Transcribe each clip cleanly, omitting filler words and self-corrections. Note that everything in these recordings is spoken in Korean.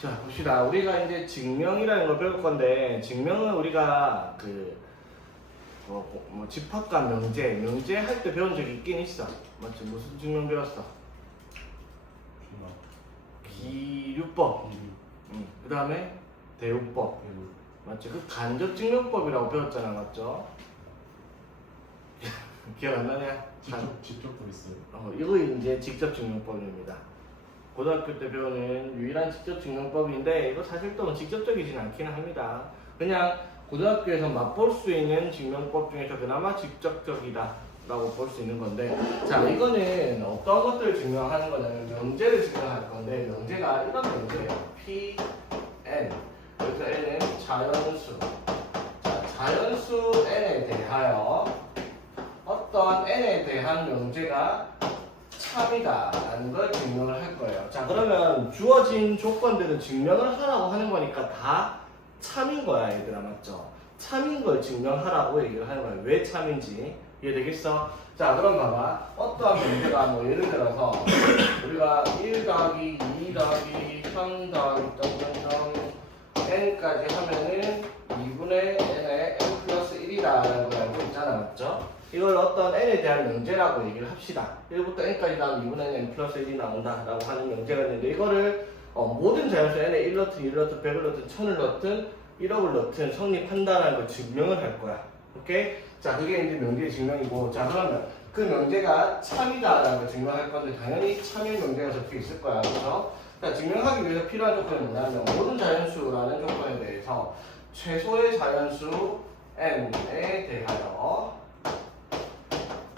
자, 봅시다. 우리가 이제 증명이라는 걸 배울 건데, 증명은 우리가 집합과 명제 할 때 배운 적이 있긴 있어. 맞지? 무슨 증명 배웠어? 기류법. 그 다음에 대우법. 맞지? 그 간접 증명법이라고 배웠잖아. 맞죠? 기억 안 나냐? 직접도 있어요. 이거 이제 직접 증명법입니다. 고등학교 때 배우는 유일한 직접 증명법인데 이거 사실 또 직접적이진 않기는 합니다. 그냥 고등학교에서 맛볼 수 있는 증명법 중에서 그나마 직접적이다 라고 볼 수 있는 건데, 자, 이거는 어떤 것들을 증명하는 거냐면 명제를 증명할 건데, 명제가 이런 명제예요. P, N. 여기서 N은 자연수. 자, 자연수 N에 대하여 어떤 N에 대한 명제가 참이다 라는 걸 증명을 할 거예요. 자, 그러면 주어진 조건들은 증명을 하라고 하는 거니까 다 참인 거야, 얘들아. 맞죠? 참인 걸 증명하라고 얘기를 하는 거야. 왜 참인지 이해되겠어? 자, 그럼 봐봐. 어떠한 문제가 뭐 예를 들어서 우리가 1 더하기 2 더하기 3 더하기 점점점 n까지 하면은 2분의 n에 n 플러스 1이라는 걸 알고 있잖아. 맞죠? 이걸 어떤 n에 대한 명제라고 얘기를 합시다. 1부터 n까지 나오면 2분의 n 플러스 1이 나온다라고 하는 명제가 있는데, 이거를 모든 자연수 n에 1 넣든 1 넣든 100을 넣든 1000을 넣든 1억을 넣든 성립한다는 걸 증명을 할 거야. 오케이? 자, 그게 이제 명제의 증명이고, 자, 그러면 그 명제가 참이다라는 걸 증명할 건데 당연히 참인 명제가 적혀 있을 거야. 그래서 자, 증명하기 위해서 필요한 조건이 뭐냐면 모든 자연수라는 조건에 대해서 최소의 자연수 n에 대하여,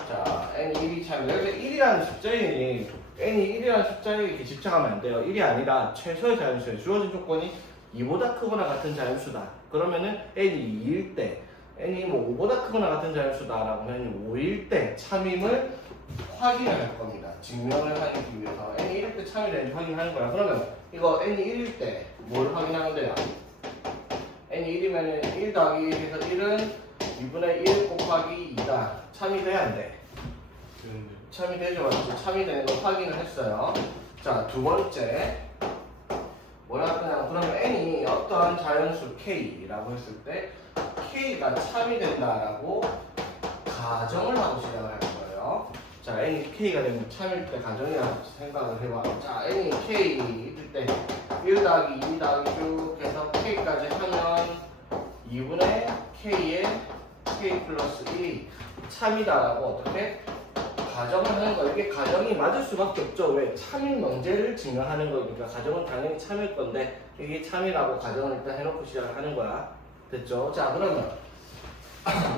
자, n이 1이 참이다. 여기서 1이라는 숫자에 n이 1이라는 숫자에 이렇게 집착하면 안 돼요. 1이 아니라 최소의 자연수에 주어진 조건이 2보다 크거나 같은 자연수다. 그러면은 n이 2일 때, n이 뭐 5보다 크거나 같은 자연수다라고 하면 5일 때 참임을 확인을 할 겁니다. 증명을 하기 위해서 n이 1일 때 참이라는지 확인하는 거야. 그러면 이거 n이 1일 때 뭘 확인하는데요? n이 1이면은 1 더하기 1에서 1은 2분의 1 곱하기 2다. 참이 돼야 안 돼? 참이 되죠. 맞죠? 참이 되는 걸 확인을 했어요. 자, 두 번째 뭐라 하냐면, 그러면 n이 어떠한 자연수 k라고 했을 때 k가 참이 된다라고 가정을 하고 시작을 할 거예요. 자, n이 k가 되면 참일 때 가정이라고 생각을 해봐. 자, n이 k일 때 1 더하기 2 더하기 쭉 해서 k까지 하면 2분의 k의 k 플러스 1이 참이다라고 어떻게 가정을 하는 거예요. 이게 가정이 맞을 수밖에 없죠. 왜? 참인 명제를 증명하는 거니까 가정은 당연히 참일 건데, 이게 참이라고 가정을 일단 해놓고 시작을 하는 거야. 됐죠? 자, 그러면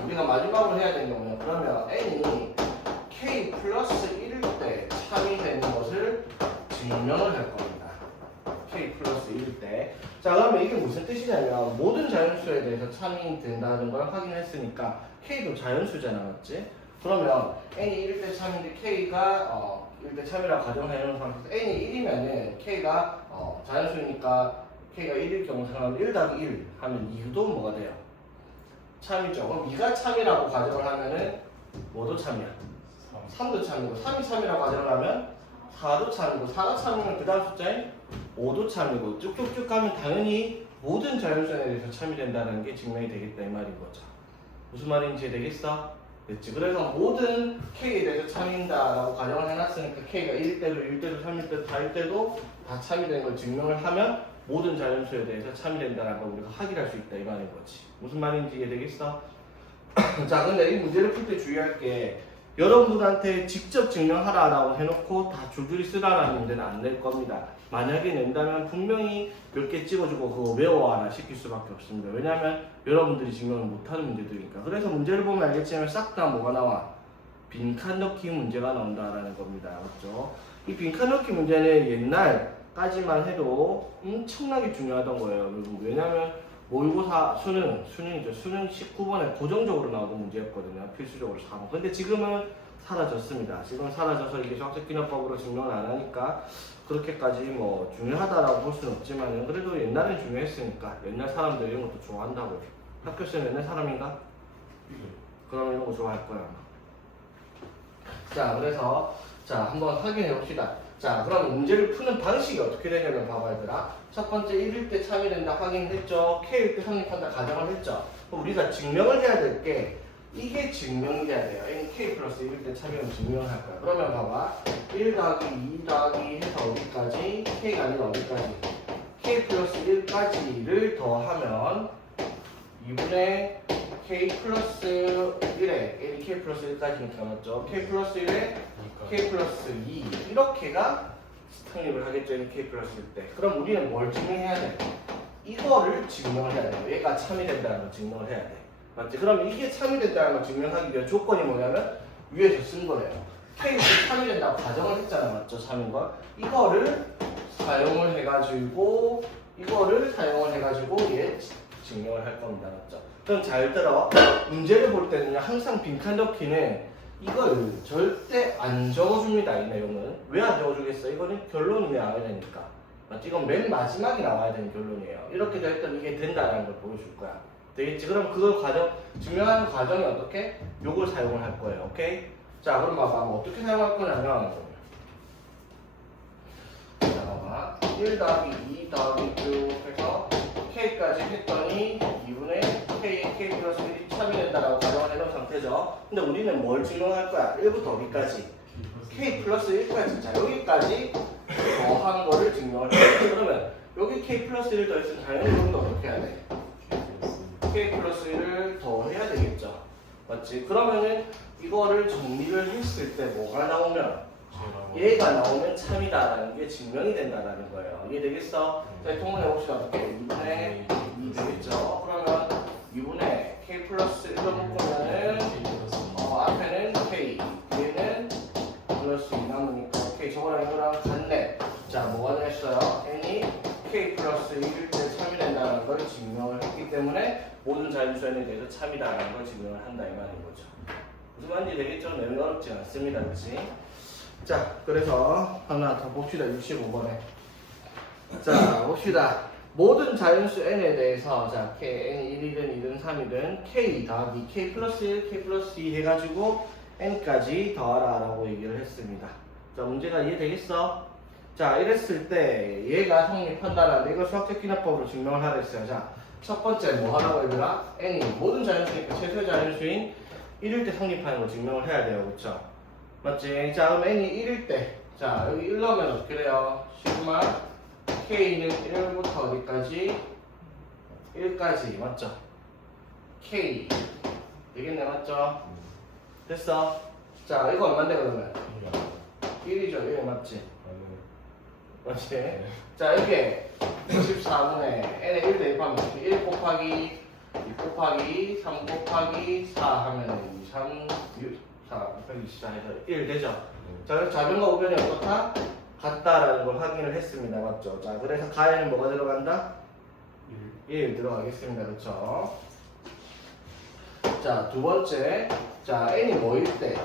우리가 마지막으로 해야 되는 게 뭐냐? 그러면 n이 k 플러스 1일 때 참이 되는 것을 증명을 할 겁니다. k 플러스 1일 때. 자, 그러면 이게 무슨 뜻이냐면 모든 자연수에 대해서 참이 된다는 걸 확인했으니까 k도 자연수잖아. 맞지? 그러면 n이 1일 때 참인데 k가 1일 때 참이라고 가정해놓은 상태에서 n이 1이면은 k가 자연수니까 k가 1일 경우 상황은 1 더하기 1 하면 2도 뭐가 돼요? 참이죠. 그럼 2가 참이라고 가정을 하면은 뭐도 참이야? 3도 참이고, 3이 참이라고 가정을 하면 4도 참이고, 4가 참이면 그 다음 숫자인 5도 참이고, 쭉쭉쭉 가면 당연히 모든 자연수에 대해서 참이 된다는 게 증명이 되겠다 이 말인 거죠. 무슨 말인지 되겠어? 됐지. 그래서 모든 K에 대해서 참인다라고 가정을 해놨으니까 K가 1일 때도 1일 때도 3일 때도 4일 때도 다 참이 되는 걸 증명을 하면 모든 자연수에 대해서 참이 된다는 걸 우리가 확인할 수 있다 이 말인 거지. 무슨 말인지 이해되겠어? 자, 근데 이 문제를 풀 때 주의할 게, 여러분들한테 직접 증명하라라고 해놓고 다 줄줄이 쓰라라는 문제는 안 낼 겁니다. 만약에 낸다면 분명히 몇 개 찍어주고 그거 외워와라 시킬 수밖에 없습니다. 왜냐하면 여러분들이 증명을 못하는 문제들이니까. 그래서 문제를 보면 알겠지만 싹 다 뭐가 나와? 빈칸 넣기 문제가 나온다라는 겁니다. 맞죠? 이 빈칸 넣기 문제는 옛날까지만 해도 엄청나게 중요하던 거예요. 왜냐하면 모의고사 수능이죠. 수능 19번에 고정적으로 나오던 문제였거든요. 필수적으로 4번. 근데 지금은 사라졌습니다. 지금은 사라져서 이게 수학적기능법으로 증명을 안 하니까 그렇게까지 뭐 중요하다라고 볼 수는 없지만, 그래도 옛날엔 중요했으니까 옛날 사람들 이런 것도 좋아한다고요. 학교 쌤 옛날 사람인가? 그러면 이런 거 좋아할 거야. 자, 그래서 자 한번 확인해 봅시다. 자, 그럼 문제를 푸는 방식이 어떻게 되냐면 봐봐 얘들아. 첫 번째 1일 때 참여된다 확인했죠. K일 때 성립한다 가정을 했죠. 그럼 우리가 증명을 해야 될 게 이게 증명이 돼야 돼요. N K 플러스 1일 때 참여는 증명을 할 거야. 그러면 봐봐. 1 더하기 2 더하기 해서 어디까지? K가 아니라 어디까지? K 플러스 1까지를 더하면 2분의 K 플러스 1에 N K 플러스 1까지니까 맞죠? K 플러스 1에 K 플러스 2 이렇게가 성립을 하겠죠. N K 플러스 1 때. 그럼 우리는 뭘 증명해야 돼? 이거를 증명을 해야 돼요. 얘가 참이 된다는 걸 증명을 해야 돼. 맞지? 그럼 이게 참이 된다는 걸 증명하기 위한 조건이 뭐냐면 위에서 쓴 거래요. K가 참이 된다고 가정을 했잖아. 맞죠? 참인 거. 이거를 사용을 해가지고 얘 증명을 할 겁니다. 맞죠? 그럼 잘 들어. 문제를 볼 때는 항상 빈칸 넣기는 이걸 절대 안 적어줍니다. 이 내용은. 왜 안 적어주겠어? 이거는 결론이 나와야 되니까. 맞지? 이건 맨 마지막에 나와야 되는 결론이에요. 이렇게 됐더니 이게 된다는 걸 보여줄 거야. 되겠지? 그럼 그걸 증명하는 과정이 어떻게? 요걸 사용을 할 거예요. 오케이? 자, 그럼 봐봐. 어떻게 사용할 거냐면 자, 봐봐. 1 더하기 2 더하기 쭉 해서 K까지 했더니 2분의 K 플러스 1이 참이 된다라고 가정을 해놓은 상태죠. 근데 우리는 뭘 증명할 거야? 1부터 어디까지? K 플러스 1까지. 자, 여기까지 더한 거를 증명을 해야 돼. 그러면 여기 K 플러스 1을 더했으면 당연히 여기도 어떻게 해야 돼? K 플러스 1을 더해야 되겠죠. 맞지? 그러면은 이거를 정리를 했을 때 뭐가 나오면 얘가 나오면 참이다라는 게 증명이 된다는 거예요. 이해되겠어? 자, 통분해 봅시다. 어떻게? 2분의 2 되겠죠? 그러면 2분의 K 플러스 1로 묶으면은 앞에는 K, 뒤에는 플러스 2 남으니까 K 저거랑 이거랑 같네. 자, 뭐가 됐어요? N이 K 플러스 1일 때 참이 된다는 걸 증명을 했기 때문에 모든 자연수 N에 대해서 참이다라는 걸 증명을 한다 이 말인 거죠. 무슨 말인지 되겠죠? 내용이 어렵지 않습니다. 그렇지? 자, 그래서 하나 더 봅시다. 65번에. 자, 봅시다. 모든 자연수 n에 대해서 자, k, n 1이든 2든 3이든 k 더하기 k 플러스 1, k 플러스 2 해가지고 n까지 더하라 라고 얘기를 했습니다. 자, 문제가 이해되겠어? 자, 이랬을 때 얘가 성립한다라는데 이걸 수학적 기납법으로 증명을 하라 했어요. 자, 첫 번째 뭐 하라고 얘들아? n이 모든 자연수니까 최소의 자연수인 1일 때 성립하는 걸 증명을 해야 돼요. 그쵸? 맞지? 자, 그럼 n이 1일 때. 자, 여기 1 넣으면 어떻게 돼요? 시그마 k는 1부터 어디까지? 1까지. 맞죠? k. 되겠네, 맞죠? 됐어? 자, 이거 얼만데, 그러면? 1이죠, 1. 맞지? 맞지? 자, 이게 94분의 n에 1 대입하면 1 곱하기 2 곱하기 3 곱하기 4 하면 2, 3, 6, 4, 124 해서 1 되죠? 자, 그래서 좌변과 우변이 어떻다? 같다라는 걸 확인을 했습니다. 맞죠? 자, 그래서 가에는 뭐가 들어간다? 1 들어가겠습니다. 그렇죠? 자, 두 번째. 자, n이 뭐일 때?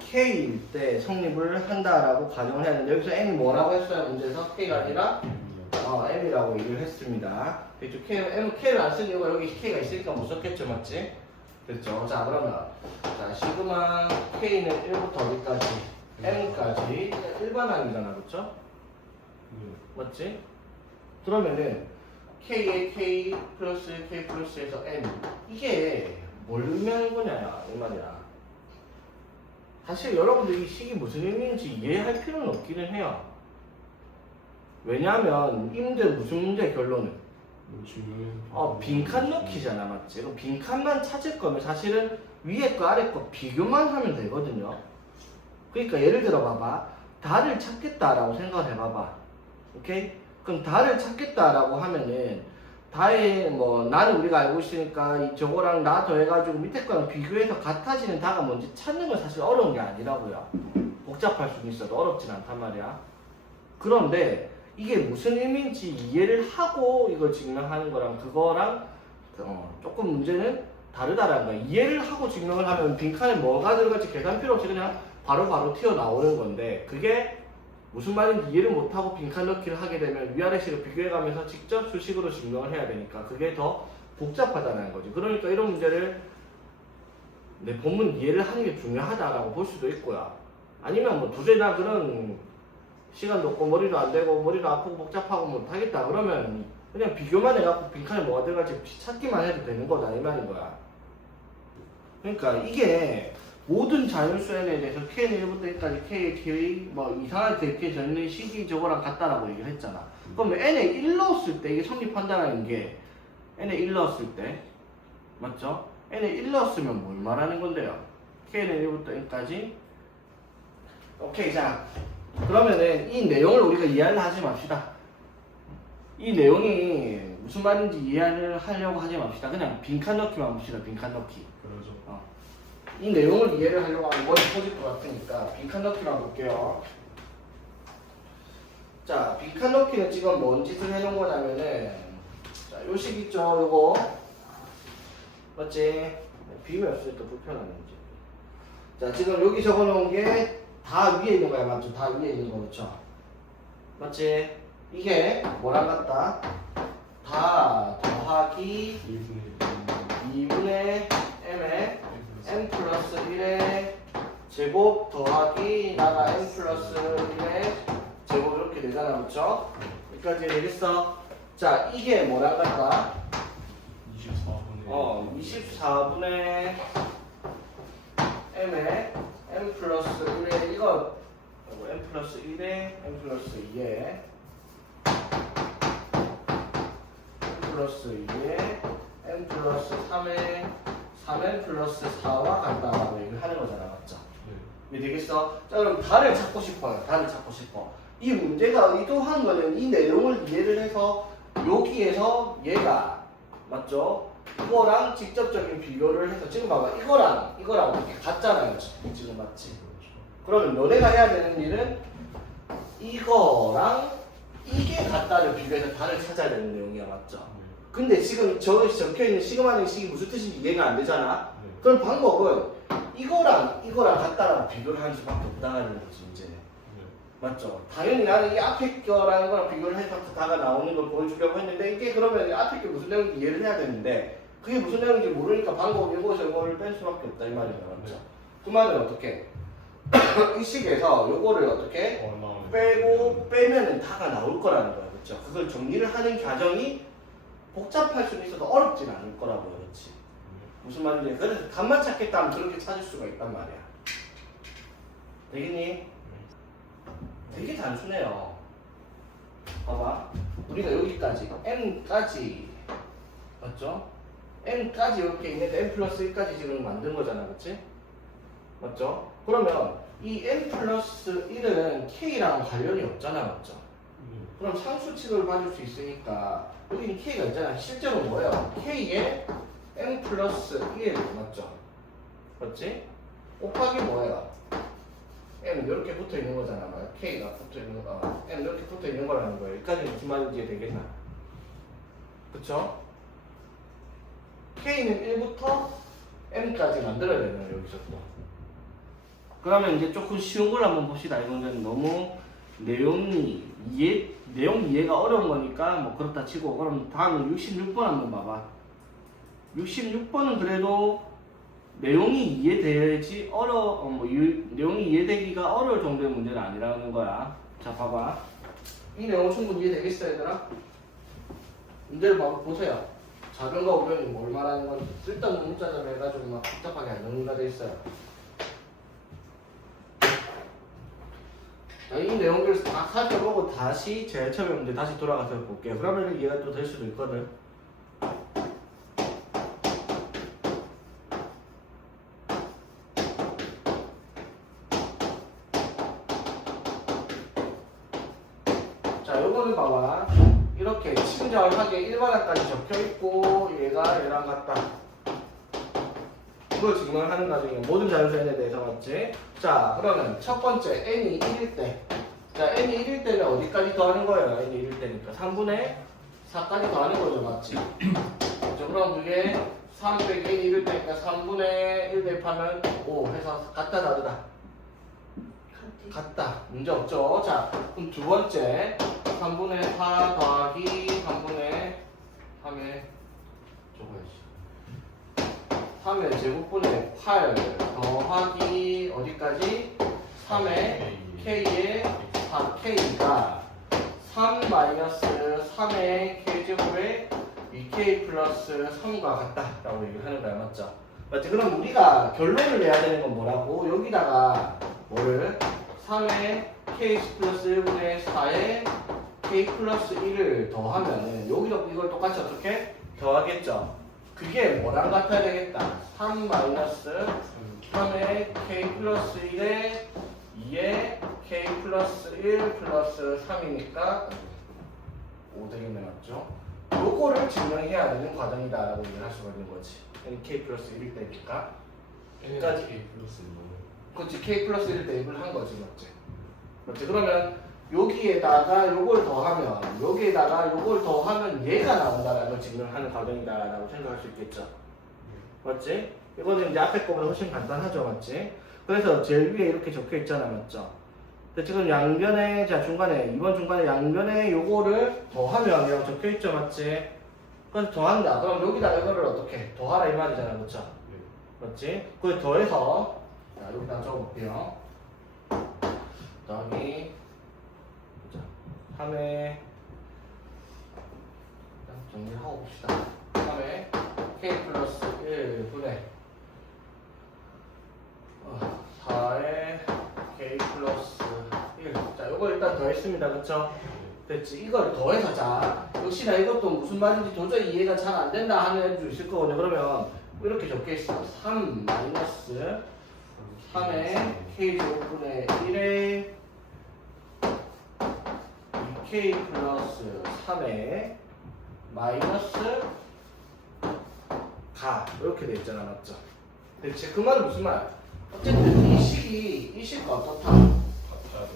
k일 때 성립을 한다라고 가정을 해야 되는데 여기서 n이 뭐라고 했어요? 문제에서 k가 아니라 m이라고 얘기를 했습니다. 그렇죠? k를 안 쓰는 이유가 여기 k가 있으니까 못 썼겠죠? 맞지? 그렇죠? 자, 그러면 자, 시그마 k는 1부터 어디까지? m까지 일반항이잖아. 그렇죠? 맞지? 그러면은 k에 k 플러스에서 n 이게 뭘 의미하는 거냐 이 말이야. 사실 여러분들이 이 식이 무슨 의미인지 이해할 필요는 없기는 해요. 왜냐하면 이 문제 무슨 문제 결론은? 빈칸 넣기잖아. 맞지? 그럼 빈칸만 찾을 거면 사실은 위에 거 아래 거 비교만 하면 되거든요. 그러니까 예를 들어 봐봐. 달을 찾겠다라고 생각을 해봐봐. 오케이? 그럼 달을 찾겠다라고 하면은 다의 뭐 나는 우리가 알고 있으니까 이 저거랑 나 더해가지고 밑에 거랑 비교해서 같아지는 다가 뭔지 찾는 건 사실 어려운 게 아니라고요. 복잡할 수는 있어도 어렵진 않단 말이야. 그런데 이게 무슨 의미인지 이해를 하고 이걸 증명하는 거랑 그거랑 조금 문제는 다르다라는 거야. 이해를 하고 증명을 하면 빈칸에 뭐가 들어갈지 계산 필요 없이 그냥 바로바로 튀어나오는 건데 그게 무슨 말인지 이해를 못하고 빈칸 넣기를 하게 되면 위아래식을 비교해가면서 직접 수식으로 증명을 해야 되니까 그게 더 복잡하다는 거지. 그러니까 이런 문제를 내 본문 이해를 하는 게 중요하다라고 볼 수도 있고요. 아니면 뭐 도저히 그런 시간도 없고 머리도 안 되고 머리도 아프고 복잡하고 못하겠다 그러면 그냥 비교만 해갖고 빈칸에 뭐가 들어갈지 찾기만 해도 되는 거다 이 말인 거야. 그러니까 이게 모든 자연수 n에 대해서 k는 1부터 1까지 k의 뭐 이상하게 대입해 졌는 식이 저거랑 같다라고 얘기를 했잖아. 그럼 n에 1 넣었을 때 이게 성립한다는 게 n에 1 넣었을 때 맞죠? n에 1 넣었으면 뭘 말하는 건데요? k는 1부터 1까지 오케이. 자 그러면은 이 내용을 우리가 이해를 하지 맙시다. 이 내용이 무슨 말인지 이해를 하려고 하지 맙시다. 그냥 빈칸 넣기만 봅시다. 빈칸 넣기. 그러죠. 이 내용을 이해를 하려고 하면 머리 터질 것 같으니까 빈칸 넣기만 볼게요. 자, 빈칸 넣기는 지금 뭔 짓을 해놓은 거냐면은 자, 요 식 있죠? 요거 맞지? 비밀 없으니까 불편하네 이제. 자, 지금 여기 적어놓은 게 다 위에 있는 거야, 맞죠? 다 위에 있는 거 그렇죠? 맞지? 이게 뭐랑 같다? 다 더하기 2분의 m에 n 플러스 1의 제곱 더하기 나가 n 플러스 1의 제곱 이렇게 되잖아, 그렇죠? 여기까지 되겠어? 자, 이게 뭐랑 같다? 24분의 m에 n 플러스 1의 이거 n 플러스 1에 n 플러스 2에 n 플러스 2에 n 플러스 3에 3n 플러스 4와 같다라고 얘기를 하는 거잖아, 맞죠? 이해 되겠어? 자, 그럼 달을 찾고 싶어요. 달을 찾고 싶어. 이 문제가 의도한 거는 이 내용을 이해를 해서 여기에서 얘가 맞죠? 이거랑 직접적인 비교를 해서 지금 봐봐. 이거랑 이렇게 같잖아요. 지금 맞지? 그러면 너네가 해야 되는 일은 이거랑 이게 같다를 비교해서 달을 찾아야 되는 내용이야, 맞죠? 근데 지금 저기 적혀있는 시그마의 식이 무슨 뜻인지 이해가 안 되잖아? 그럼 방법은 이거랑 같다라고 비교를 하는 수밖에 없다는 거지, 이제. 맞죠? 당연히 나는 이 앞에 거라는 거랑 비교를 해서 다가 나오는 걸 보여주려고 했는데 이게 그러면 앞에 게 무슨 내용인지 이해를 해야 되는데 그게 무슨 내용인지 모르니까 방법 이거 저거를 뺄 수밖에 없다 이 말이야, 맞죠? 그 말은 어떻게? 이 식에서 요거를 어떻게? 빼고 빼면은 다가 나올 거라는 거야, 그렇죠? 그걸 정리를 하는 과정이 복잡할 수는 있어도 어렵진 않을 거라고, 그렇지? 무슨 말인지 그래서 답만 찾겠다 하면 그렇게 찾을 수가 있단 말이야. 되겠니? 되게 단순해요. 봐봐. 우리가 여기까지 n까지 맞죠? n까지 이렇게 있는데 n 플러스 1까지 지금 만든 거잖아, 그렇지? 맞죠? 그러면 이 n 플러스 1은 k랑 관련이 없잖아, 맞죠? 그럼 상수칙을 받을 수 있으니까 여기는 k가 있잖아. 실제로 뭐예요? k에 n 플러스 1 맞죠? 맞지? 곱하기 뭐예요? n 이렇게 붙어 있는 거잖아. k가 붙어 있는 거, n 이렇게 붙어 있는 거라는 거예요. 여기까지 무슨 말인지 되겠나? 그쵸? k는 1부터 n까지 만들어야 되는 거예요, 여기서 또. 그러면 이제 조금 쉬운 걸 한번 봅시다. 이거는 너무 내용 이해가 어려운 거니까 뭐 그렇다 치고. 그럼 다음은 66번 한번 봐봐. 66번은 그래도 내용이 이해되지 내용이 이해되기가 어려울 정도의 문제는 아니라는 거야. 자, 봐봐. 이 내용 충분히 이해되겠어요, 얘들아? 문제를 보세요. 자변과 우변이 뭘 말하는 건지 쓸데없는 문자점 해가지고 막 복잡하게 안 정리가 돼 있어요. 자, 이 내용들을 다 살펴보고 다시 제일 처음에 문제 다시 돌아가서 볼게요. 그러면 이해가 또 될 수도 있거든. 자, 요거는 봐봐. 이렇게 친절하게 일반화까지 적혀있고 얘가 얘랑 같다. 이걸 증명을 하는 과정이에요. 모든 자연수 n에 대해서 맞지? 자, 그러면 첫 번째 n이 1일 때. 자, n이 1일 때는 어디까지 더하는 거예요? n이 1일 때니까 3분의 4까지 더하는 거죠, 맞지? 자, 그럼 그게 3 빼기 n이 1일 때니까 3분의 1 대입하면 5 해서 같다 다르다? 같다. 문제 없죠? 자, 그럼 두 번째 3분의 4 더하기 3분의 3의 적어야지. 3의 제곱분의 8 더하기 어디까지? 3의 k의 4k가 3-3의 k제곱의 2k 플러스 3과 같다라고 얘기를 하는 거야. 맞죠? 맞지? 그럼 우리가 결론을 내야 되는 건 뭐라고? 여기다가 뭐를 3의 k 플러스 1분의 4의 k 플러스 1을 더하면은 여기도 이걸 똑같이 어떻게? 더하겠죠? 그게 뭐랑 같아야 되겠다? 3-3의 k 플러스 1에 2의 k 플러스 1 플러스 3이니까 5 되겠네. 맞죠? 요거를 증명해야 되는 과정이다라고 얘기를 할 수가 있는 거지. k 플러스 1일 때니까. 여기까지 k 플러스 1. 그렇지. k 플러스 1일 때 입을 한 거지. 맞지? 맞지? 그러면 여기에다가 요걸 더하면 여기에다가 요걸 더하면 얘가 나온다라는 걸 증명하는 과정이다라고 생각할 수 있겠죠. 맞지? 이거는 이제 앞에 거보다 훨씬 간단하죠. 맞지? 그래서 제일 위에 이렇게 적혀 있잖아. 맞죠? 근데 지금 양변에, 자, 중간에, 이번 중간에 양변에 요거를 더하면 이라고 적혀 있죠. 맞지? 그래서 더한다. 그럼 여기다가 이거를 어떻게? 더하라 이 말이잖아. 그렇죠? 맞지? 그걸 더해서, 자, 여기다가 적어볼게요. 더하기, 자, 3의, 정리를 하고 봅시다. 3의 k 플러스 1분의 4의 k 플러스 1. 자, 이거 일단 더했습니다. 그쵸? 됐지? 이걸 더해서, 자, 역시나 이것도 무슨 말인지 도저히 이해가 잘 안 된다 하는 애도 있을 거거든요. 그러면 이렇게 적혀 있어. 3 마이너스 3의 k 제곱분의 1의 2k 플러스 3의 마이너스 가. 이렇게 돼 있잖아. 맞죠? 됐지? 그 말은 무슨 말? 어쨌든 이 식과 어떻다?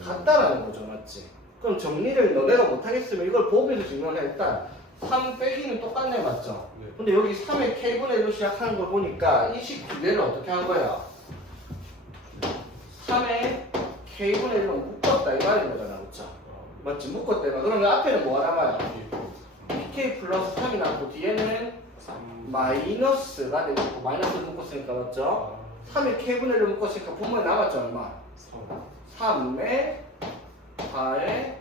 같다라는 거죠. 맞지? 그럼 정리를 너네가 못하겠으면 이걸 보면서 증명을 해. 일단 3 빼기는 똑같네. 맞죠? 네. 근데 여기 3의 k분의 1로 시작하는 걸 보니까 이 식 두 개를 어떻게 한 거야? 3의 k분의 1로 묶었다 이 말인 거잖아. 그쵸? 맞지? 묶었대요. 그러면 앞에는 뭐가 남아요? 2k 플러스 3이 남고 뒤에는 마이너스가 되고 마이너스를 묶었으니까 맞죠? 3의 k분의 1을 묶었으니까 분모에 남았죠. 얼마? 3의 4의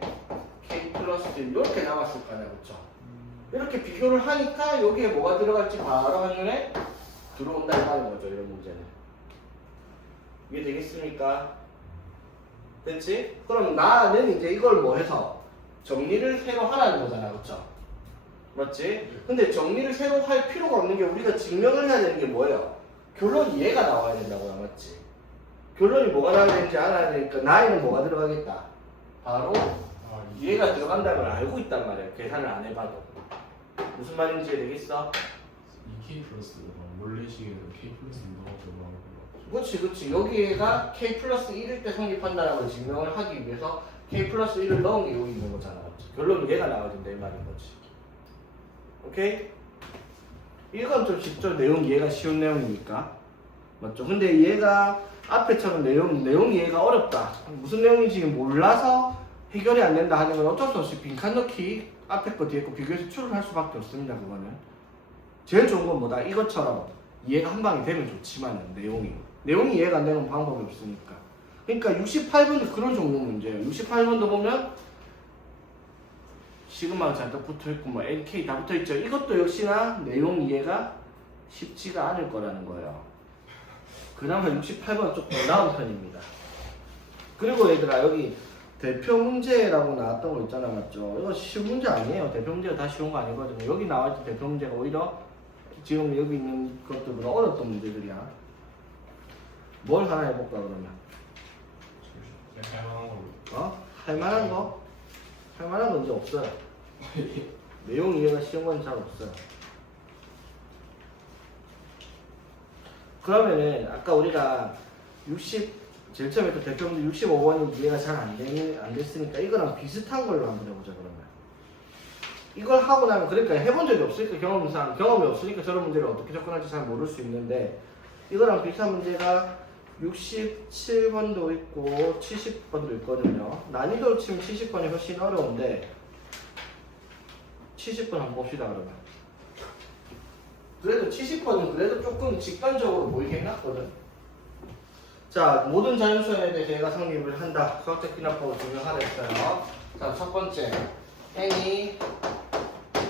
k 플러스 1 이렇게 남았을 거 아니야. 그쵸? 이렇게 비교를 하니까 여기에 뭐가 들어갈지 바로 한눈에 들어온다 이 말인 거죠. 이런 문제는 이해되겠습니까? 됐지? 그럼 나는 이제 이걸 뭐 해서 정리를 새로 하라는 거잖아. 그쵸? 맞지? 근데 정리를 새로 할 필요가 없는 게 우리가 증명을 해야 되는 게 뭐예요? 결론이 얘가 나와야 된다고요. 맞지? 결론이 뭐가 나와야 되는지 알아야 되니까 나에는 뭐가 들어가겠다? 바로 얘가 들어간다는 걸 알고 있단 말이에요. 계산을 안 해봐도. 무슨 말인지 되겠어? 2k 플러스 원래식에는 k 플러스 2가 들어가고. 그렇지. 여기가 k 플러스 1일 때 성립한다는 걸 증명을 하기 위해서 k 플러스 1을 넣은 게 여기 있는 거잖아. 맞지? 결론은 얘가 나와야 된다 이 말인 거지. 오케이? 이건 좀 직접 내용 이해가 쉬운 내용이니까. 맞죠? 근데 얘가 앞에처럼 내용 이해가 어렵다. 무슨 내용인지 몰라서 해결이 안 된다 하는 건 어쩔 수 없이 빈칸 넣기 앞에 거 뒤에 거 비교해서 추론할 수밖에 없습니다. 그거는. 제일 좋은 건 뭐다? 이것처럼 이해가 한 방에 되면 좋지만 내용이 이해가 안 되는 방법이 없으니까. 그러니까 68번도 그런 종류 문제예요. 68번도 보면 시그마가 잔뜩 붙어있고 뭐 NK 다 붙어있죠. 이것도 역시나 내용 이해가 쉽지가 않을 거라는 거예요. 그나마 68번은 조금 어려운 편입니다. 그리고 얘들아 여기 대표 문제라고 나왔던 거 있잖아. 맞죠? 이거 쉬운 문제 아니에요. 대표 문제가 다 쉬운 거 아니거든요. 여기 나와있던 대표 문제가 오히려 지금 여기 있는 것들보다 어렵던 문제들이야. 뭘 하나 해볼까 그러면? 할만한 걸로. 할만한 거? 할만한 건 이제 없어요. 내용 이해가 쉬운 건 잘 없어요. 그러면은 아까 우리가 제일 처음에 또 대표 문제 65번이 이해가 잘 안 됐으니까 이거랑 비슷한 걸로 한번 해보자. 그러면 이걸 하고 나면 그러니까 해본 적이 없으니까 경험이 없으니까 저런 문제를 어떻게 접근할지 잘 모를 수 있는데 이거랑 비슷한 문제가 67번도 있고 70번도 있거든요. 난이도로 치면 70번이 훨씬 어려운데 70번 한번 봅시다. 그러면 그래도 70번은 그래도 조금 직관적으로 보이게 해놨거든. 자, 모든 자연수에 대해 제가 성립을 한다. 수학적 기납법을 증명하라 했어요. 자, 첫 번째. n이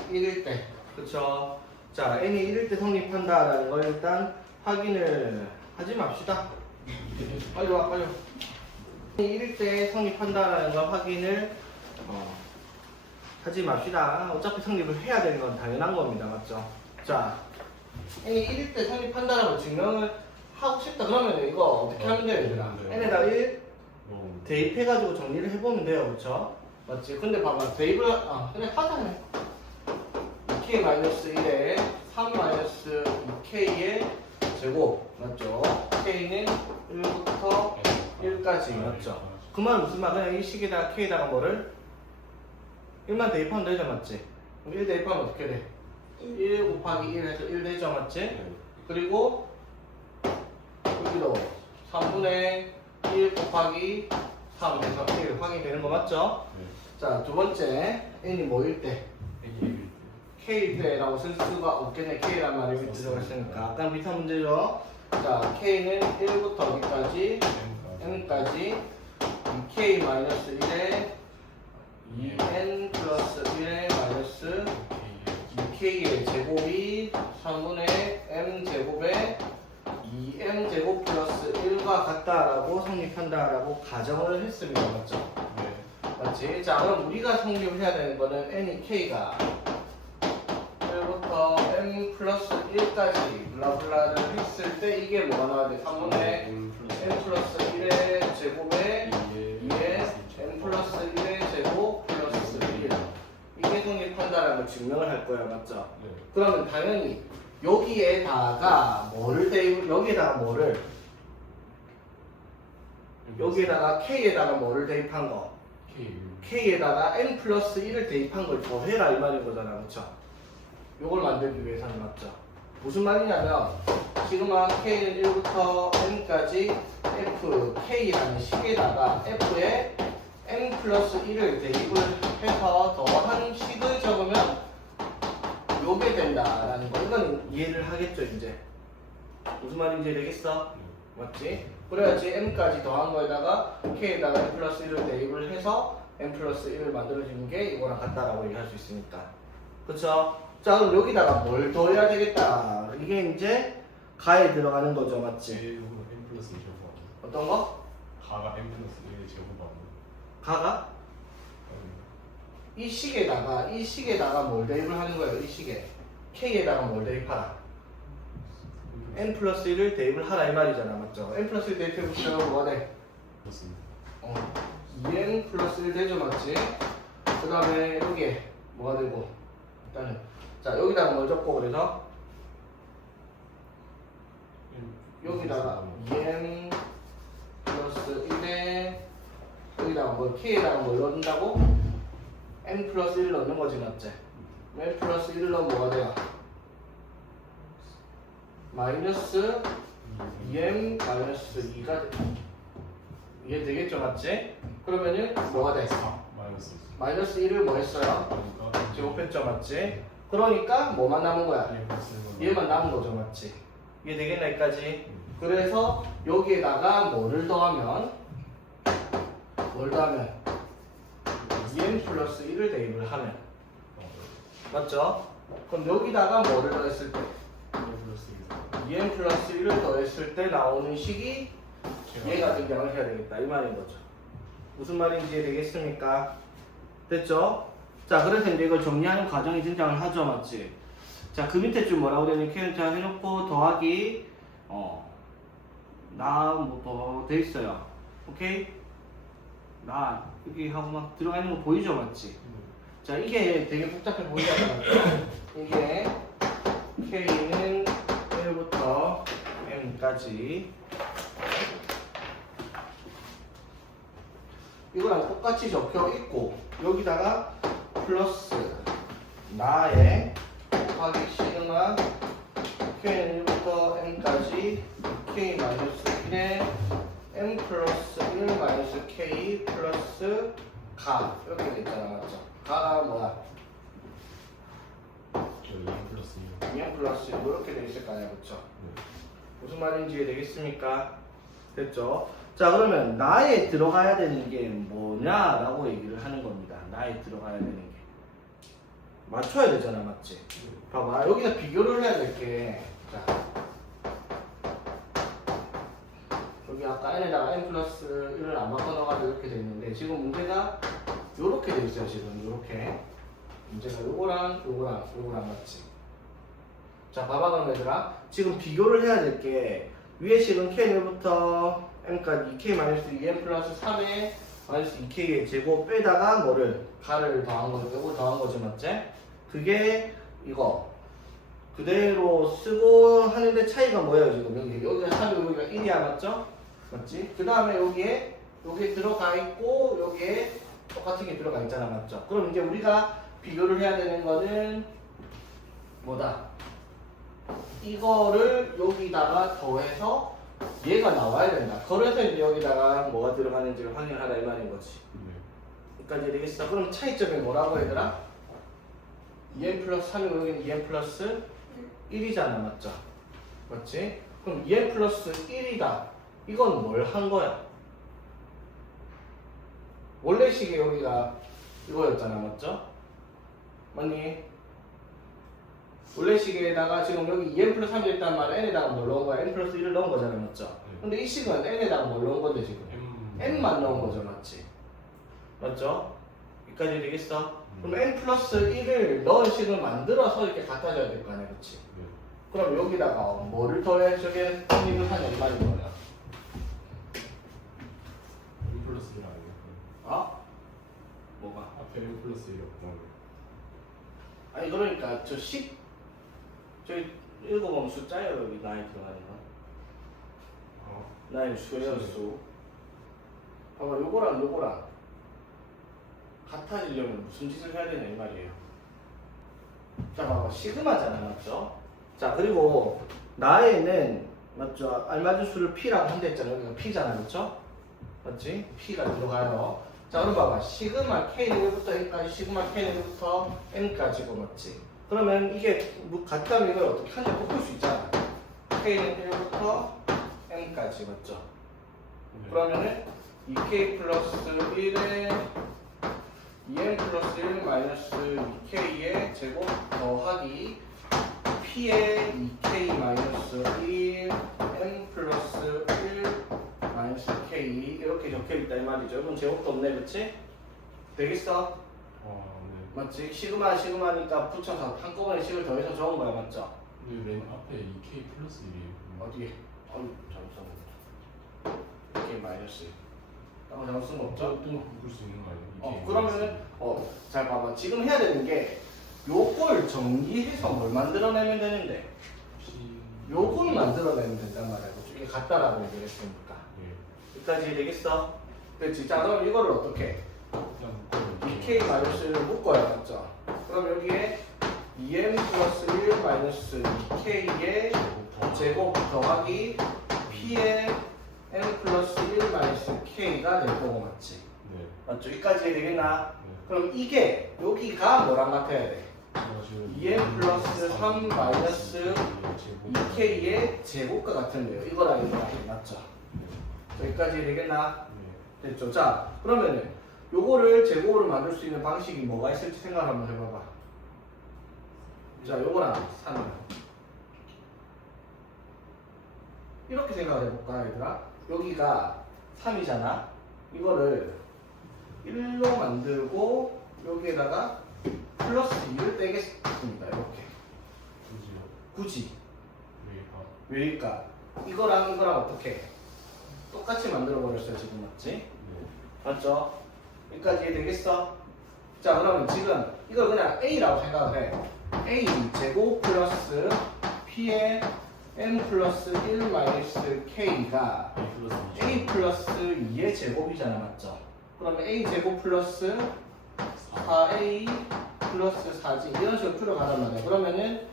1일 때. 그쵸? 자, n이 1일 때 성립한다라는 걸 일단 확인을 하지 맙시다. 빨리 와, 빨리 와. n이 1일 때 성립한다라는 걸 확인을 하지 맙시다. 어차피 성립을 해야 되는 건 당연한 겁니다. 맞죠? 자, n이 1일 때 성립한다라고 증명을 하고 싶다. 그러면 이거 어떻게 하면 돼요, 얘들아? n에다 1 대입해가지고 정리를 해보면 돼요. 그쵸? 맞지? 근데 봐봐. 대입을, 그래, 하자네. 2k-1에 3-2k의 제곱. 맞죠? k는 1부터 1까지. 맞죠? 그 말은 무슨 말? 그냥 이 식에다가 k에다가 뭐를? 1만 대입하면 되죠. 맞지? 그럼 1 대입하면 어떻게 돼? 1 곱하기 1 해서 1 되죠. 맞지? 그리고 여기도 3분의 1 곱하기 3 해서 1 확인되는 거 맞죠? 자, 두 번째 n이 뭐일 때? k일 때라고 쓸 수가 없겠네. k라는 말이 밑에 들어가 있으니까 아까 비슷한 문제죠? 자, k는 1부터 어디까지? n까지 2k-1에 2n 플러스 1에 마이너스 2k의 제곱이 3분의 m 제곱에 2m 제곱 플러스 1과 같다라고 성립한다라고 가정을 했습니다. 맞죠? 맞지? 자, 그럼 우리가 성립을 해야 되는 거는 n이 k가 1부터 m 플러스 1까지 블라블라를 했을 때 이게 뭐가 나와야 돼? 3분의 m 플러스 1의 제곱에 2의 m 플러스 1의 제곱 플러스 1 이게 성립한다라는 걸 증명을 할 거예요. 맞죠? 그러면 당연히 여기에다가 뭐를 대입, 여기에다가 뭐를 여기에다가 k에다가 뭐를 대입한 거? k에다가 n 플러스 1을 대입한 걸 더해라 이 말인 거잖아. 그쵸? 요걸 만들기 위해서는 맞죠? 무슨 말이냐면 지금은 k는 1부터 n까지 f k라는 식에다가 f에 n 플러스 1을 대입을 해서 더한 식을 적으면 요게 된다라는 거. 이건 이해를 하겠죠 이제. 무슨 말인지 이해되겠어? 맞지? 그래야지 m까지 더한 거에다가 k에다가 n 플러스 1을 대입을 해서 n 플러스 1을 만들어지는 게 이거랑 같다라고 얘기할 수 있으니까. 그쵸? 자, 그럼 여기다가 뭘 더해야 되겠다. 이게 이제 가에 들어가는 거죠. 맞지? 어떤 거? 가가 m 플러스 1의 제곱 아니야? 가가? 이 식에다가 뭘 대입을 하는 거예요. 이 식에 k에다가 뭘 대입하라. n 플러스 1을 대입을 하라 이 말이잖아. 맞죠? n 플러스 1 대입해보시면 뭐가 돼? 2n 플러스 1 되죠. 맞지? 그 다음에 여기에 뭐가 되고 일단은 자, 여기다가 뭘 적고 그래서 여기다가 2n 플러스 1에 여기다가 뭘 k에다가 뭘 넣는다고? n 플러스 1을 넣는 거지. 맞지? n 플러스 1을 넣으면 뭐가 돼요? 마이너스 2m 마이너스 2가 돼. 이게 되겠죠. 맞지? 그러면은 뭐가 돼? 마이너스 1을 뭐 했어요? 제곱했죠. 맞지? 그러니까 뭐만 남은 거야? 얘만 남은 거죠. 맞지? 이게 되겠나 여기까지? 그래서 여기에다가 뭐를 더하면 2n 플러스 1을 대입을 하면 맞죠? 그럼 여기다가 뭐를 더했을 때? 2n 플러스 1을 더했을 때 나오는 식이 얘가 등장을 해야 되겠다 이 말인 거죠. 무슨 말인지 되겠습니까? 됐죠? 자, 그래서 이제 이걸 정리하는 과정이 등장을 하죠. 맞지? 자, 그 밑에 줄 뭐라고 되냐? K자 해놓고 더하기 뭐 더 돼 있어요. 오케이? 나 여기 하고 막 들어가 있는 거 보이죠? 맞지? 자, 이게 되게 복잡해 보이잖아요. 이게 K는 1부터 M까지 이거랑 똑같이 적혀 있고 여기다가 플러스 나의 곱하기 시그마 K는 1부터 M까지 K-1에 M 플러스 1 마이너스 K 플러스 가 이렇게 돼 있잖아. 맞죠? 가가 뭐야? 2n 플러스 1. 2n 플러스 1 이렇게 돼 있을 거 아니야. 그쵸? 무슨 말인지 되겠습니까? 됐죠? 자, 그러면 나에 들어가야 되는 게 뭐냐라고 얘기를 하는 겁니다. 나에 들어가야 되는 게. 맞춰야 되잖아, 맞지? 봐봐, 여기서 비교를 해야 될 게, 자, 여기 아까 n에다가 n 플러스 1을 안 바꿔 넣어가지고 이렇게 돼 있는데, 지금 문제가 요렇게 돼 있어요, 지금 요렇게. 문제가 요거랑 맞지? 자, 봐봐, 그럼 얘들아. 지금 비교를 해야 될 게, 위에 식은 k1부터 n까지 2k-2n 플러스 3에 마이너스 2k의 제곱 빼다가 뭐를? 가를 더한 거죠. 이거 더한 거죠, 맞지? 그게 이거 그대로 쓰고 하는데 차이가 뭐예요, 지금? 여기가 3이고 여기가 1이야, 맞죠? 맞지? 그 다음에 여기에 들어가 있고 여기에 똑같은 게 들어가 있잖아, 맞죠? 그럼 이제 우리가 비교를 해야 되는 거는 뭐다? 이거를 여기다가 더해서 얘가 나와야 된다. 그래서 이제 여기다가 뭐가 들어가는지를 확인하라 이 말인 거지. 여기까지 되겠어. 그럼 차이점이 뭐라고 얘들아? 2n 플러스 3이고 여기는 2n 플러스 1이잖아, 맞죠? 맞지? 그럼 2n 플러스 1이다. 이건 뭘 한 거야? 원래 식이 여기가 이거였잖아, 맞죠? 맞니? 원래 식에다가 지금 여기 2n 플러스 3이 있단 말에 n에다가 뭘 넣은 거야? n 플러스 1을 넣은 거잖아, 맞죠? 근데 이 식은 n에다가 뭘 넣은 건데 지금? n만 넣은 거죠, 맞지? 맞죠? 여기까지 되겠어? 그럼 n 플러스 1을 넣은 식을 만들어서 이렇게 갖다 줘야 될 거 아니야, 그치? 그럼 여기다가 뭐를 더해? 저게 성립을 하냐 이 말인 거야. n 플러스 1 아니에요? 어? 뭐가? 앞에 n 플러스 1이 없다고. 아니 그러니까 저 저기 읽어보면 숫자예요, 여기 나이 들어가는 거. 나이 수예요, 수. 봐봐, 요거랑 같아지려면 무슨 짓을 해야 되냐 이 말이에요. 자, 봐봐, 시그마잖아, 맞죠? 자, 그리고 나에는 맞죠? 알맞은 수를 p라고 한다 했잖아. 여기가 p잖아, 그렇죠? 맞지? p가 들어가요. 자, 그럼 봐봐, 시그마 k는 1부터 n까지, 시그마 k는 1부터 n까지고, 맞지? 그러면 이게 같다면 이걸 어떻게 한 대 뽑을 수 있잖아. k는 1부터 n까지, 맞죠? 그러면은 2k 플러스 1에 2n 플러스 1 마이너스 2k의 제곱 더하기 p의 2k 마이너스 1 n 플러스 1 마이너스 k 이렇게 적혀있다 이 말이죠. 이건 제곱도 없네, 그치? 되겠어? 네. 맞지? 시그마니까 붙여서 한꺼번에 식을 더해서 적은 거야, 맞죠? 근데 맨 앞에 2k 플러스 1이에요. 어디에? 잘못 썼네. 2k 마이너스 1 잘못 쓴 거 없죠? 또 바꿀 수 있는 거 아니에요? 그러면은 잘 봐봐. 지금 해야 되는 게 요걸 정리해서 뭘 만들어내면 되는데 요걸 만들어내면 된단 말이야. 이게 같다라고 얘기했으니까. 여기까지 되겠어? 그렇지. 자, 그럼 이거를 어떻게? 2k 마이너스를 묶어야 맞죠? 그럼 여기에 2n 플러스 1 마이너스 2k의 제곱 더하기 p의 n 플러스 1 마이너스 k가 될 거고, 맞지? 네. 맞죠? 여기까지 되겠나? 네. 그럼 이게 여기가 뭐랑 같아야 돼? 2n 플러스 3 마이너스 2k의 제곱과 같은 거예요. 이거랑 맞죠? 여기까지 되겠나? 됐죠? 자, 그러면은 요거를 제곱으로 만들 수 있는 방식이 뭐가 있을지 생각 한번 해봐봐. 자, 요거랑 3이야. 이렇게 생각을 해볼까, 얘들아? 여기가 3이잖아? 이거를 1로 만들고 여기에다가 플러스 2를 떼겠습니다. 이렇게. 굳이. 왜일까? 이거랑 어떻게? 똑같이 만들어 버렸어요, 지금 맞지? 맞죠? 여기까지 이해되겠어? 자, 그러면 지금 이걸 그냥 A라고 생각을 해. A 제곱 플러스 P의 N 플러스 1 마이너스 K가 A 플러스 2의 제곱이잖아, 맞죠? 그러면 A 제곱 플러스 4A 플러스 4G 이런 식으로 줄여가단 말이야. 그러면은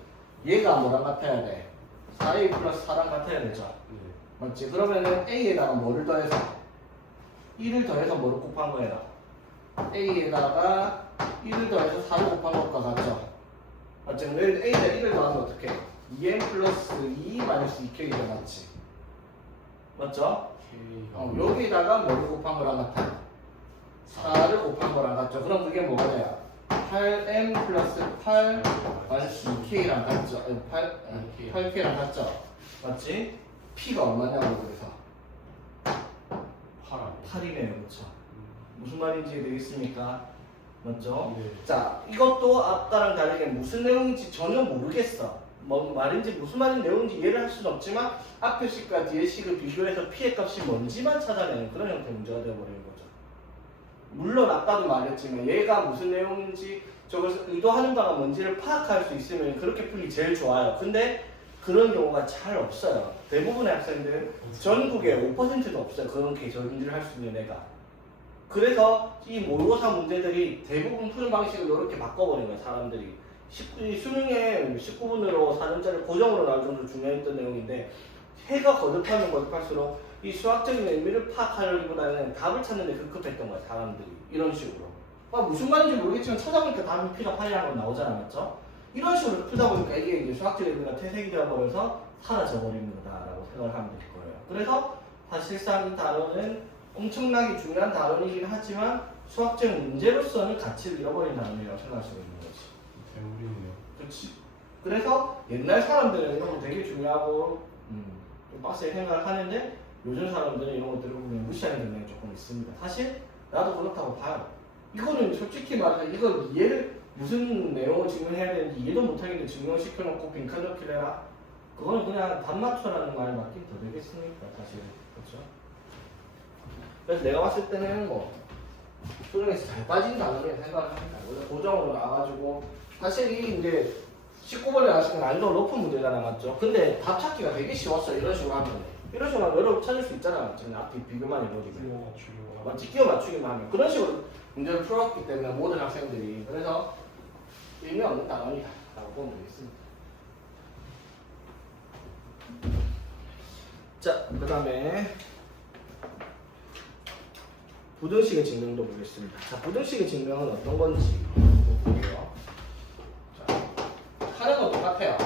얘가 뭐랑 같아야 돼? 4A 플러스 4랑 같아야 되죠? 맞지? 그러면은 A에다가 뭐를 더해서? 1을 더해서 뭐를 곱한 거예요? A에다가 1을 더해서 4를 곱한 것과 같죠? 맞지? 그럼 A에다 1을 더하면 어떻게? 2n 플러스 2 마이너스 2k가 맞지? 맞죠? K가 여기다가 뭐를 곱한 거랑 같아? 4를 곱한 거랑 같죠. 그럼 그게 뭐가 돼요? 8m 플러스 8 2k랑 같죠. 8k랑 같죠. 맞지? P가 얼마냐고 그래서 8 아니에요? 8이네요. 그렇죠. 무슨 말인지 되겠습니까? 맞죠? 네. 자, 이것도 아까랑 다르게 무슨 내용인지 전혀 모르겠어. 뭐 말인지 무슨 말인 내용인지 이해를 할 수는 없지만 앞에 식과 뒤에 식을 비교해서 P의 값이 뭔지만 찾아내는 그런 형태의 문제가 되어버리는 거죠. 물론 아까도 말했지만 얘가 무슨 내용인지 저것을 의도하는 바가 뭔지를 파악할 수 있으면 그렇게 풀기 제일 좋아요. 근데 그런 경우가 잘 없어요. 대부분의 학생들 전국에 5%도 없어요. 그렇게 전지를 할 수 있는 애가. 그래서 이 모의고사 문제들이 대부분 푸는 방식을 이렇게 바꿔버린 거예요. 사람들이. 수능에 19분으로 4점짜리 고정으로 나올 정도로 중요했던 내용인데 해가 거듭하면 거듭할수록 이 수학적인 의미를 파악하려기보다는 답을 찾는 데 급급했던 거예요. 사람들이. 이런 식으로. 무슨 말인지 모르겠지만 찾아보니까 답이 P가 8이라는 건 나오잖아. 맞죠? 이런 식으로 풀다 보니까 이게 이제 수학적 의미가 퇴색이 되어버려서 사라져버리는 거다라고 생각을 하면 될 거예요. 그래서 사실상 이 단어는 엄청나게 중요한 단어이긴 하지만 수학적 문제로서는 가치를 잃어버린 단어라고 생각할 수 있는 거지. 대물이네요. 그렇지. 그래서 옛날 사람들은 이런 거 되게 중요하고 좀 빡세게 생각을 하는데 요즘 사람들은 이런 것들을 보면 무시하는 경향이 조금 있습니다. 사실 나도 그렇다고 봐요. 이거는 솔직히 말해서 이걸 이해를 무슨 내용을 증명해야 되는지 이해도 못하겠는데 증명을 시켜놓고 빈칸 넣기를 해라. 그거는 그냥 답 맞춰라는 말 맞긴 더 되겠습니까 사실. 그렇죠? 그래서 내가 봤을 때는 뭐 수능에서 잘 빠진 단어를 생각을 합니다. 원래 고정으로 나와가지고 사실 이 이제 19번에 나왔으니까 난이도가 높은 문제잖아. 맞죠? 근데 답 찾기가 되게 쉬웠어. 이런 식으로 하면 이런 식으로 하면 여러분 찾을 수 있잖아. 맞죠? 그냥 앞뒤 비교만 해보기면 맞지? 끼워 맞추기만 하면 그런 식으로 문제를 풀었기 때문에 모든 학생들이 그래서 의미 없는 단어이다 라고 보면 되겠습니다. 자, 그 다음에 부등식의 증명도 보겠습니다. 자, 부등식의 증명은 어떤 건지 한번 볼게요. 자, 하는 건 똑같아요.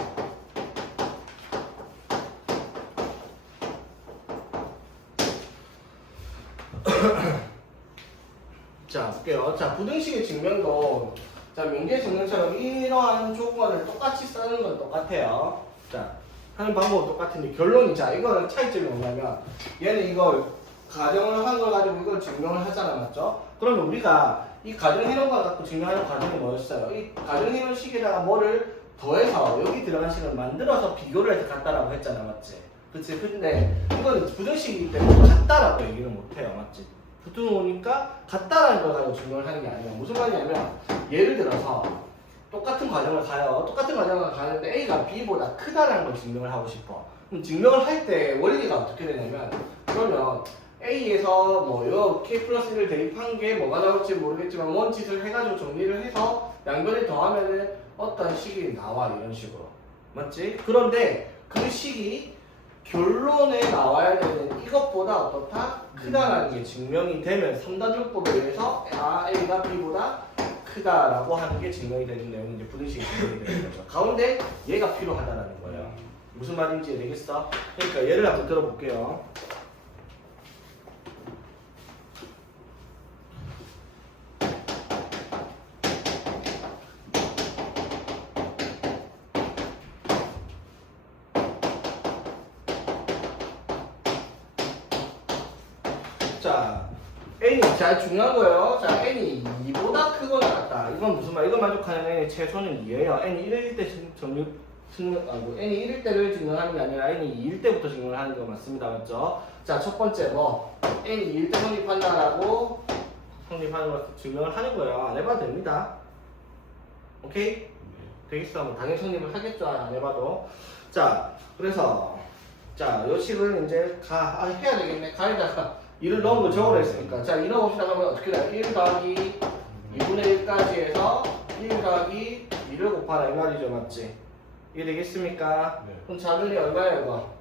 자, 볼게요. 자, 부등식의 증명도 자, 명계 증명처럼 이러한 조건을 똑같이 쓰는 건 똑같아요. 자, 하는 방법은 똑같은데 결론이 자, 이거는 차이점이 뭐냐면 얘는 이걸 가정을 한 걸 가지고 이걸 증명을 하잖아. 맞죠? 그러면 우리가 이 가정해놓은 걸 갖고 증명하는 과정이 뭐였어요? 이 가정해놓식에다가 뭐를 더해서 여기 들어간 식을 만들어서 비교를 해서 같다라고 했잖아. 맞지? 그치? 근데 이건 부등식이기 때문에 같다라고 얘기를 못해요. 맞지? 붙어놓으니까 같다라는 걸 가지고 증명을 하는 게 아니라 무슨 말이냐면 예를 들어서 똑같은 과정을 가요. 똑같은 과정을 가는데 A가 B보다 크다라는 걸 증명을 하고 싶어. 그럼 증명을 할 때 원리가 어떻게 되냐면 그러면 A에서 뭐요 K 플러스 1을 대입한 게 뭐가 나올지 모르겠지만 원짓을 해가지고 정리를 해서 양변을 더하면은 어떤 식이 나와 이런 식으로. 맞지? 그런데 그 식이 결론에 나와야 되는 이것보다 어떻다? 크다라는 게 증명이 되면 3단율법에 의해서 A가 B보다 크다라고 하는 게 증명이 되는 내용이 이제 부등식이 증명이 되는 거죠. 가운데 얘가 필요하다라는 거예요. 무슨 말인지 되겠어? 그러니까 예를 한번 들어볼게요. 자, n이 자 중요한 거예요. 자, n이 2보다 크거나 같다. 이건 무슨 말? 이거 만족하는 n의 최소는 2예요. n이 1일 때 n이 1일 때를 증명하는 게 아니라 n이 2일 때부터 증명을 하는 거 맞습니다. 맞죠? 자, 첫 번째 뭐 n이 2일 때 성립한다라고 성립하는 걸 증명을 하는 거예요. 안 해봐도 됩니다. 오케이? 되겠어. 뭐 당연히 성립을 하겠죠. 안 해봐도. 자, 그래서 자, 요 식을 이제 해야 되겠네. 가에다가 1을 넣은 거 적으라 했으니까. 자, 2 넣어봅시다. 그러면 어떻게 돼요? 1 더하기 2분의 1까지 해서 1 더하기 2를 곱하라. 이 말이죠. 맞지? 이게 되겠습니까? 네. 그럼 자변이 얼마예요, 이거?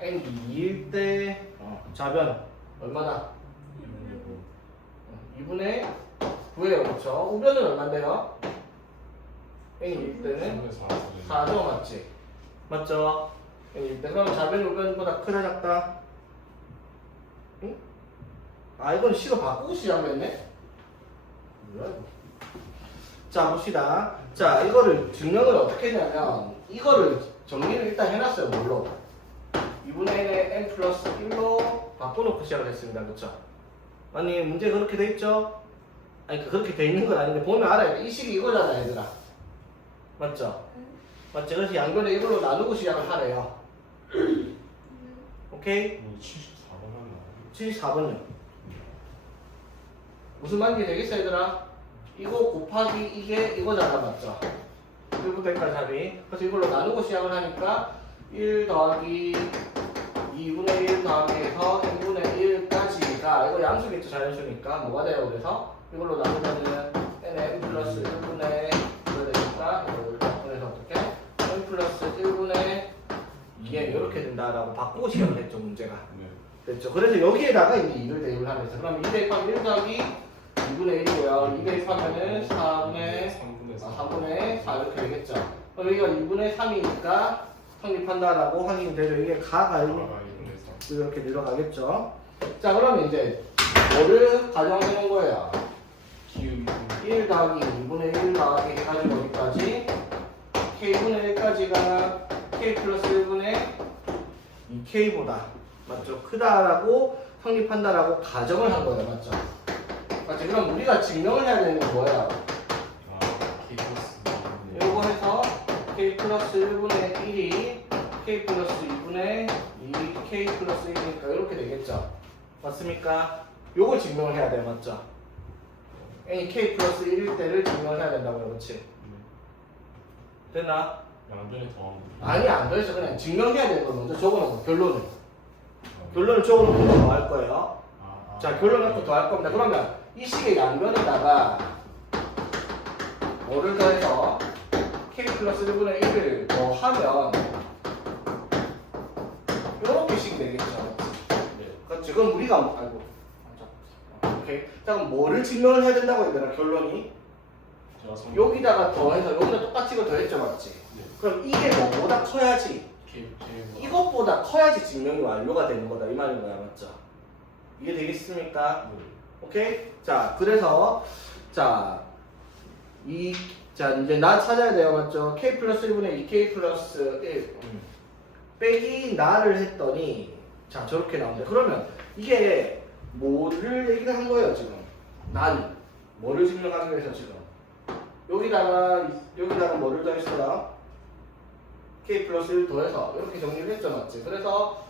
n이 2일 때 자변 얼마다? 2분의 9예요. 그렇죠? 우변은 얼마인데요? n이 2일 때는 4죠. 맞지? 맞죠? 그럼 좌변 우변보다 크다 작다? 응? 아 이건 식을 바꾸고 시작했네? 뭐야 이거? 자 봅시다. 자 이거를 증명을 어떻게 했냐면 이거를 정리를 일단 해놨어요. 뭘로? 2분의 1에 n 플러스 1로 바꿔놓고 시작을 했습니다. 그쵸? 아니 문제 그렇게 돼 있죠? 아니 그렇게 돼 있는 건 아닌데 보면 알아야 돼. 이 식이 이거잖아 얘들아. 맞죠? 맞죠? 그래서 양변에 이걸로 나누고 시작을 하래요. 오케이? 74번 하나. 74번요. 무슨 말인지 되겠어 얘들아? 이거 곱하기 이게 이거잖아. 맞죠? 1부터 1까지 합이. 그래서 이걸로 나누고 시작을 하니까 1 더하기 2분의 1 더하기 해서 n분의 1까지가 이거 양수겠죠. 자연수니까 뭐가 돼요? 그래서 이걸로 나누면은 n 플러스 1분의 이거 되니까 이걸 바꾸면서 어떻게? n 플러스 1분의 2n 이렇게 된다라고 바꾸고 시작을 했죠. 문제가. 네. 됐죠. 그래서 여기에다가 이제 2를 대입을 하면서 그럼 2 대입하면 1 더하기 2분의 1이고요. 2 대입하면은 3분의 4 이렇게 되겠죠. 그럼 여기가 2분의 3이니까 성립한다라고 확인이 되죠. 이게 가가 이렇게 내려가겠죠. 자 그러면 이제 뭐를 가정해 놓은 거예요? 기울기 1 더하기 2분의 1 더하기 해가지고 여기까지 k분의 1까지가 k 플러스 1분의 2k보다 맞죠? 크다라고 성립한다라고 가정을 한 거예요. 맞죠? 맞죠? 그럼 우리가 증명을 해야 되는 건 뭐예요? K 플러스 요거 해서 k 플러스 1분의 1이 k 플러스 2분의 2 k 플러스 1이니까 이렇게 되겠죠? 맞습니까? 요걸 증명을 해야 돼요. 맞죠? n이 k 플러스 1일 때를 증명을 해야 된다고요. 그렇지? 되나? 양변에 더하면 아니 안 되죠. 그냥 증명해야 되는 걸 먼저 적어놓고 결론을 적어놓고 더 할 거예요. 자 결론 갖고 더 할 겁니다. 그러면 이 식의 양변에다가 뭐를 더해서 k 플러스 1분의 1을 더하면 이렇게 식 되겠죠. 네. 그렇죠. 그럼 우리가 아이고 오케이. 자 그럼 뭐를 증명을 해야 된다고 얘들아 결론이 여기다가 더해서 여기다 똑같이 이거 더했죠. 맞지? 네. 그럼 이게 뭐보다 커야지 K 이것보다 커야지 증명이 완료가 되는 거다 이 말인 거야. 맞죠? 이게 되겠습니까? 오케이? 자 그래서 자 이제 나 찾아야 돼요. 맞죠? k 플러스 1분의 2k 플러스 1 빼기 나를 했더니 자 저렇게 나온다. 그러면 이게 뭐를 얘기를 한 거예요 지금? 난 뭐를 증명하기 위해서 지금 여기다가 뭐를 더했어요? k 플러스 1 더해서 이렇게 정리를 했죠. 맞지? 그래서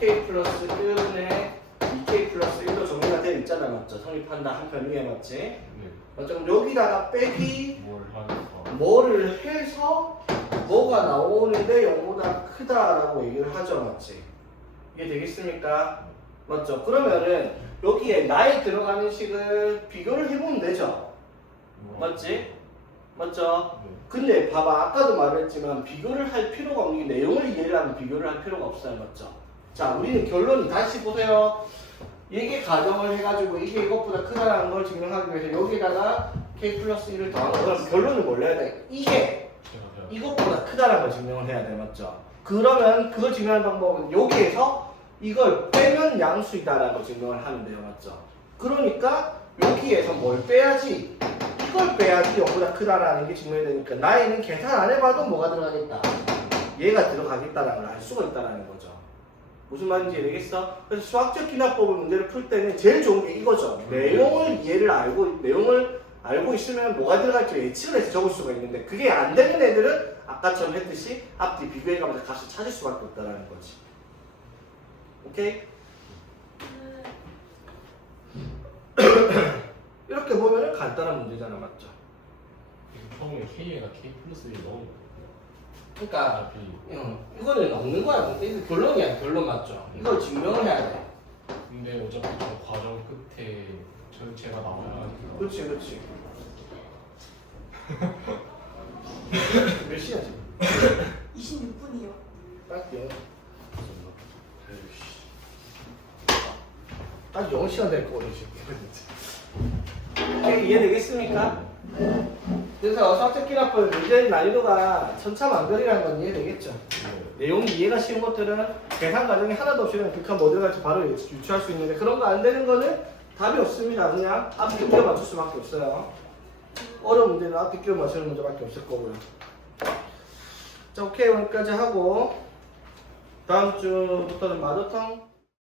k 플러스 1분의 2k 플러스 1로 정리가 되어 있잖아. 맞죠? 성립한다 한 편 위에. 맞지? 네. 맞죠? 그럼 여기다가 빼기 뭘 하니까 뭐를 해서 뭐가 나오는데 0보다 크다라고 얘기를 하죠. 맞지? 이게 되겠습니까? 맞죠? 그러면은 여기에 나에 들어가는 식을 비교를 해보면 되죠. 맞지? 맞죠? 네. 근데 봐봐 아까도 말했지만 비교를 할 필요가 없는 게 내용을 이해를 하면 비교를 할 필요가 없어요. 맞죠? 자 우리는 결론이 다시 보세요. 이게 가정을 해가지고 이게 이것보다 크다라는 걸 증명하기 위해서 여기다가 k 플러스 1을 더하는 거 그럼 결론을 뭘 내야 돼? 이게 이것보다 크다라는 걸 증명을 해야 돼. 맞죠? 그러면 그걸 증명하는 방법은 여기에서 이걸 빼면 양수이다라는 걸 증명을 하면 돼요. 맞죠? 그러니까 여기에서 뭘 빼야지? 이걸 빼야지 0보다 크다라는 게 증명이 되니까 나에는 계산 안 해봐도 뭐가 들어가겠다? 얘가 들어가겠다라는 걸 알 수가 있다는 거죠. 무슨 말인지 이해되겠어? 그래서 수학적 기납법을 문제를 풀 때는 제일 좋은 게 이거죠. 내용을 알고 있으면 뭐가 들어갈지 예측을 해서 적을 수가 있는데 그게 안 되는 애들은 아까처럼 했듯이 앞뒤 비교해가면서 값을 찾을 수밖에 없다는 거지. 오케이? 이렇게 보면 간단한 문제잖아. 맞죠? 처음에 K에다 K 플러스 1 넣은 거 그러니까 이거는 없는 거야. 이거 결론이야. 결론 맞죠? 이걸 증명을 해야 돼. 근데 어차피 저 과정 끝에 전체가 나와야 하니까 그렇지. 몇 시야 지금? 26분이요. 딱요. 딱 0시간 될 거거든 지금. 이해되겠습니까? 그래서 수학적 기납법 문제의 난이도가 천차만별이라는 건 이해되겠죠? 네. 내용이 이해가 쉬운 것들은 계산 과정이 하나도 없이 그냥 극한 뭐 들어갈지 바로 유추할 수 있는데 그런 거 안 되는 거는 답이 없습니다. 그냥 앞에 끼워 맞출 수밖에 없어요. 어려운 문제는 앞에 끼워 맞추는 문제밖에 없을 거고요. 자, 오케이. 여기까지 하고 다음 주부터는 마더텅